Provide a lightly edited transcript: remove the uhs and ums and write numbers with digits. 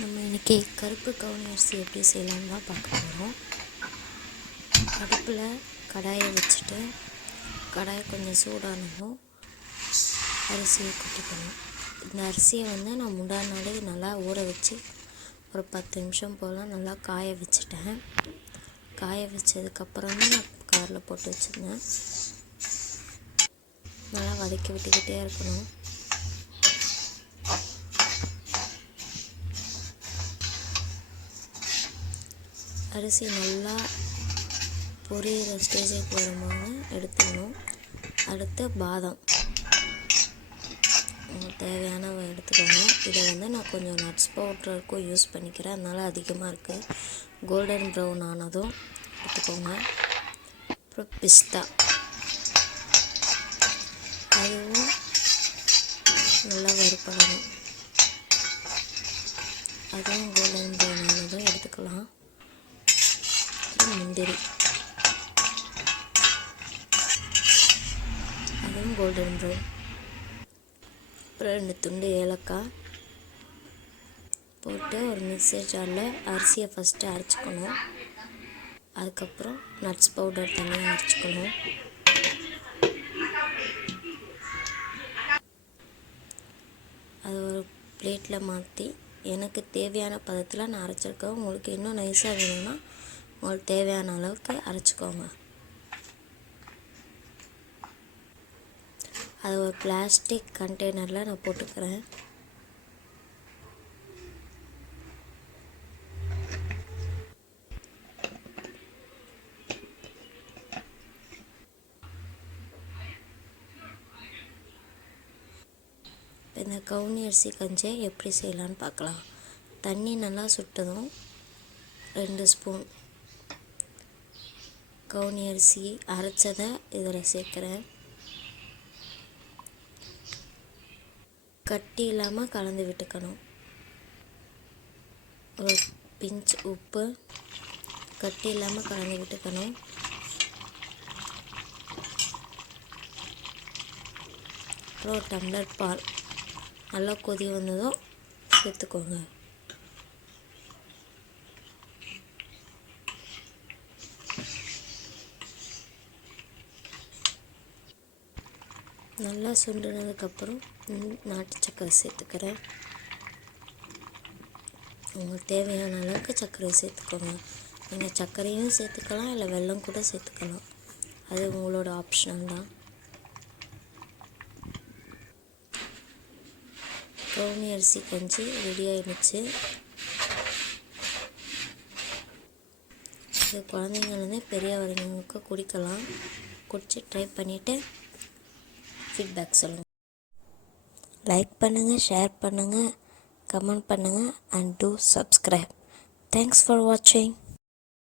நம்ம இன்றைக்கி கருப்பு கவுனி அரிசி எப்படி செய்யலான்னு தான் பார்க்க போகிறோம். அடுப்பில் கடாயை வச்சுட்டு கடாயை கொஞ்சம் சூடானதும் அரிசியை கொட்டிக்கணும். இந்த அரிசியை நான் முன்னாடி நாளே நல்லா ஊற வச்சு ஒரு 10 நிமிஷம் போல் நல்லா காய வச்சுட்டேன். காய வச்சதுக்கப்புறம் தான் நான் கவரில் போட்டு வச்சுருந்தேன். நல்லா வதக்கி விட்டுக்கிட்டே இருக்கணும். அரிசி நல்லா பொரியிற ஸ்டேஜுக்கு வரும்போது எடுத்துக்கணும். அடுத்து பாதாம் தேவையான எடுத்துக்கோங்க. இதை நான் கொஞ்சம் நட்ஸ் பவுடருக்கும் யூஸ் பண்ணிக்கிறேன், அதனால் அதிகமாக இருக்குது. கோல்டன் ப்ரௌன் ஆனதும் எடுத்துக்கோங்க. அப்புறம் பிஸ்தா அதுவும் நல்லா வறுப்படணும். அதுவும் கோல்டன் ப்ரௌன் ஆனதும் எடுத்துக்கலாம். முந்திரி அதுவும் கோல்டன் ப்ரௌன். அப்புறம் 2 துண்டு ஏலக்காய் போட்டு ஒரு மிக்சர் ஜாரில் அரிசியை ஃபஸ்ட்டு அரைச்சிக்கணும். அதுக்கப்புறம் நட்ஸ் பவுடர் தனியாக அரைச்சிக்கணும். அது ஒரு பிளேட்டில் மாற்றி எனக்கு தேவையான பதத்தில் நான் அரைச்சிருக்கேன். உங்களுக்கு இன்னும் நைஸாக வேணும்னா உங்களுக்கு தேவையான அளவுக்கு அரைச்சிக்கோங்க. அது ஒரு பிளாஸ்டிக் கண்டெய்னரில் நான் போட்டுக்கிறேன். இந்த கவுனி அரிசி கஞ்சியை எப்படி செய்யலான்னு பார்க்கலாம். தண்ணி நல்லா சுட்டதும் 2 ஸ்பூன் கவுனி அரிசி அரைச்சதை இதில் சேர்க்குறேன். கட்டி இல்லாமல் கலந்து விட்டுக்கணும். ஒரு பிஞ்ச் உப்பு கட்டி இல்லாமல் கலந்து விட்டுக்கணும். அப்புறம் ஒரு டம்ளர் பால் நல்லா கொதி வந்ததும் சேர்த்துக்கோங்க. நல்லா சுண்டினதுக்கப்புறம் நாட்டு சர்க்கரை சேர்த்துக்கிறேன். உங்களுக்கு தேவையான அளவுக்கு சர்க்கரை சேர்த்துக்கோங்க. நீங்கள் சர்க்கரையும் சேர்த்துக்கலாம், இல்லை வெல்லம் கூட சேர்த்துக்கலாம். அது உங்களோட ஆப்ஷனல் தான். கவுனி அரிசி கஞ்சி ரெடி ஆகிடுச்சு. இது குழந்தைங்கள்லேருந்து பெரியவங்களுக்கு குடிக்கலாம். குடித்து ட்ரை பண்ணிவிட்டு ஃபீட்பேக் சொல்லுங்கள். லைக் பண்ணுங்கள், ஷேர் பண்ணுங்கள், கமெண்ட் பண்ணுங்கள் and do subscribe. Thanks for watching.